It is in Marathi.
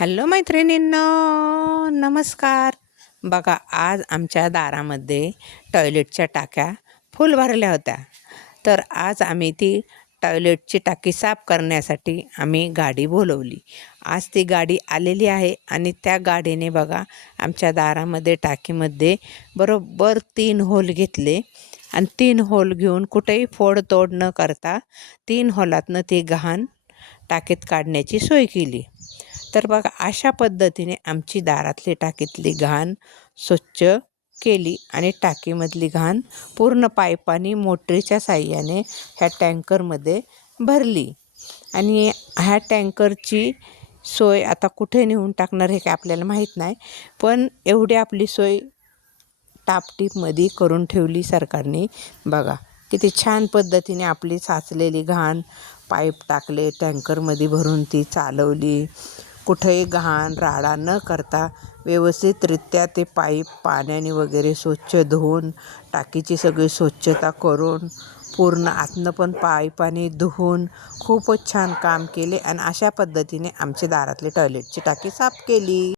हॅलो मैत्रिणींनो, नमस्कार. बघा, आज आमच्या दारामध्ये टॉयलेटच्या टाक्या फुल भरल्या होत्या. तर आज आम्ही ती टॉयलेटची टाकी साफ करण्यासाठी आम्ही गाडी बोलवली. आज ती गाडी आलेली आहे आणि त्या गाडीने बघा आमच्या दारामध्ये टाकीमध्ये बरोबर 3 होल घेतले आणि 3 होल घेऊन कुठेही फोडतोड न करता 3 होलातनं ती घाण टाकीत काढण्याची सोय केली. तर बघा, अशा पद्धतीने आमची दारातली टाकीतली घाण स्वच्छ केली आणि टाकीमधली घाण पूर्ण पाईपाने मोटरीच्या साहाय्याने ह्या टँकरमध्ये भरली. आणि ह्या टँकरची सोय आता कुठे नेऊन टाकणार हे काय आपल्याला माहीत नाही, पण एवढी आपली सोय टापटीपमध्ये करून ठेवली सरकारने. बघा किती छान पद्धतीने आपली साचलेली घाण पाईप टाकले, टँकरमध्ये भरून ती चालवली. कुठेही घाण राडा न करता व्यवस्थितरित्या ते पाईप पाण्याने वगैरे स्वच्छ धुवून, टाकीची सगळी स्वच्छता करून, पूर्ण आतनं पण पाईपाने धुवून खूपच छान काम केले आणि अशा पद्धतीने आमच्या दारातली टॉयलेटची टाकी साफ केली.